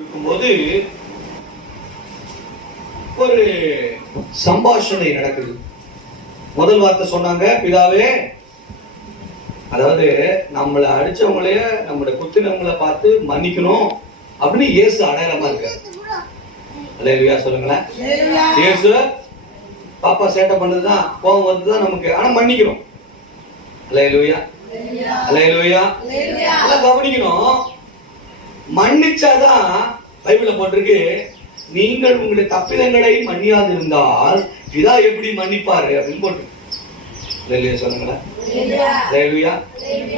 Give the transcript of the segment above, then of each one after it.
இருக்கும்போது ஒரு சம்பாஷணை நடக்குது. முதல் வார்த்தை சொன்னாங்க, பிதாவே, அதாவது நம்மளை அடிச்சவங்களே நம்மளை குத்தினவங்களை பார்த்து மன்னிக்கணும் அப்படின்னு இயேசு அடையாளமா இருக்காரு. அல்லேலூயா சொல்லுங்களேன். இயேசு பாப்பா சேட்டை பண்ணதுதான், கோபம் வந்துதான் நமக்கு, ஆனா மன்னிக்கணும். அல்லேலூயா அல்லேலூயா. எல்லாம் கவனிக்கணும். மன்னிச்சாதான் பைபிள்ல போட்டிருக்கு, நீங்கள் உங்களுடைய தப்பிதங்களை மன்னியாது இருந்தால் பிதா எப்படி மன்னிப்பாரு அப்படின்னு போட்டு. சொல்லுங்களேன்.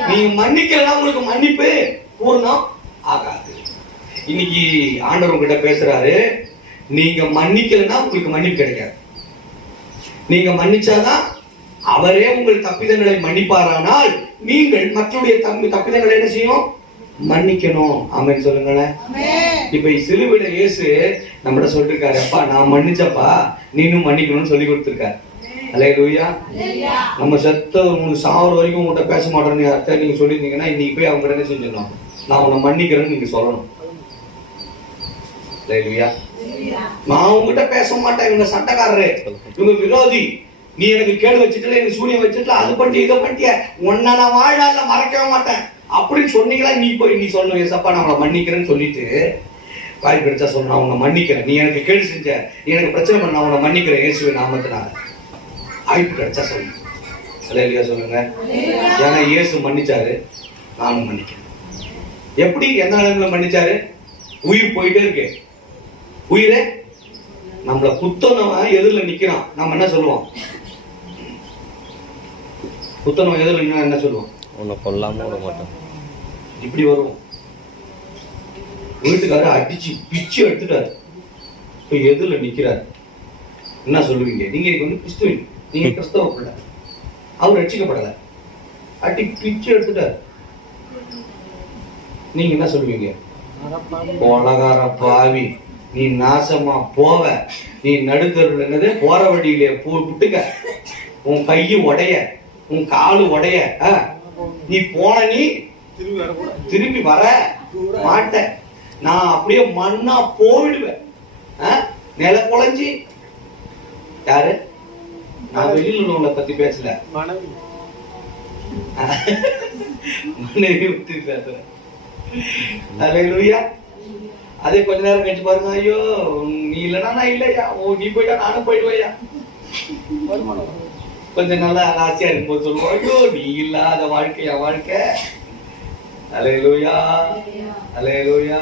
நீங்க மன்னிக்கலாம், உங்களுக்கு மன்னிப்பு பூர்ணம் ஆகாது. இன்னைக்கு ஆண்டவர் உங்ககிட்ட பேசுறாரு, நீங்க மன்னிக்கலன்னா உங்களுக்கு மன்னிப்பு கிடைக்காது. நீங்க மன்னிச்சாதான் அவரே உங்கள் தப்பிதங்களை மன்னிப்பாரானால் நீங்கள் மற்றவருடைய தப்பிதங்களை என்ன செய்யும்? மன்னிக்கணும். ஆமென் சொல்லுங்களேன். இப்ப சிலுவையில இயேசு நம்மகிட்ட சொல்லிருக்காரு, அப்பா நான் மன்னிச்சப்பா நீனும் மன்னிக்கணும்னு சொல்லி கொடுத்திருக்காரு. அல்லேலூயா. நம்ம செத்த உங்களுக்கு சாவர வரைக்கும் உங்கள்கிட்ட பேச மாட்டேன்னு அர்த்தம் நீங்க சொல்லியிருந்தீங்கன்னா இன்னைக்கு போய் அவங்க என்ன செஞ்சிடணும், நான் உன்னை மன்னிக்கிறேன்னு நீங்க சொல்லணும். அல்லேலூயா. நான் உங்ககிட்ட பேச மாட்டேன், இவங்க சண்டைக்காரரு, இவங்க விரோதி, நீ எனக்கு கேடு வச்சுட்டல, எனக்கு சூனியம் வச்சுட்டல, அது பண்ணி இதை பண்ணிய, உன்னை நான் வாழ்நாள்ல மறக்கவே மாட்டேன் அப்படின்னு சொன்னீங்களா, நீ போய் நீ சொல்லணும், ஏசப்பா நான் உங்களை மன்னிக்கிறேன்னு சொல்லிட்டு வாய்ப்பு கிடைச்சா சொன்ன உன்னை மன்னிக்கிறேன், நீ எனக்கு கேடு செஞ்ச, நீ எனக்கு பிரச்சனை பண்ண, உன்னை மன்னிக்கிறேன் இயேசுவின் நாமத்தினால. வாய்ப்பு கிடைச்சா சொல்லு. அல்லேலூயா சொல்லுங்க. ஏன்னா இயேசு மன்னிச்சாரு, நானும் மன்னிக்கிறேன். எப்படி எந்த நிலைமையில மன்னிச்சாரு? உயிர் போயிட்டே இருக்கு. உயிரே நம்மள குத்தனவன் எதிரில் நிக்கிறான், நம்ம என்ன சொல்லுவோம்? குத்தனவன் எதிரில் நின்னா என்ன சொல்லுவோம்? உன்னை கொல்லாம விட மாட்டோம். இப்படி வருவோம். வீட்டுக்காரர் அடிச்சு பிச்சு எடுத்துட்டாரு, இப்ப எதிரில் நிக்கிறாரு, என்ன சொல்லுவீங்க? நீங்க வந்து கிறிஸ்துவின், நீங்க கிறிஸ்தவ பிள்ளை, அவர் ரட்சிக்கப்படல, அடி பிச்சு எடுத்துட்டாரு, நீங்க என்ன சொல்லுவீங்க? கொலகார பாவி, நீ நாசமா போவ, நீ நடுத்தருள் என்னது போற வழியிலே புட்டுக்க, உன் கையை உடைய, உன் காலு உடைய, நீ போன, நீ திரும்பி வர மாட்ட, நான் அப்படியே மண்ணா போயிடுவேன். நில குழஞ்சி யாரு? நான் வெளியில் உள்ளவங்களை பத்தி பேசல, மனைவி பத்தி பேசுறேன். அல்லேலூயா. அதே கொஞ்ச நேரம் கழிச்சு பாருங்க, ஐயோ நீ இல்லைன்னா நான் இல்லையா, ஓ நீ போயிட்டா நானும் போயிடுவையா. கொஞ்சம் நல்லா ஆசையா இருக்கும்போது சொல்லுவோம், ஐயோ நீ இல்லாத வாழ்க்கை என் வாழ்க்கை. அல்லேலூயா அல்லேலூயா.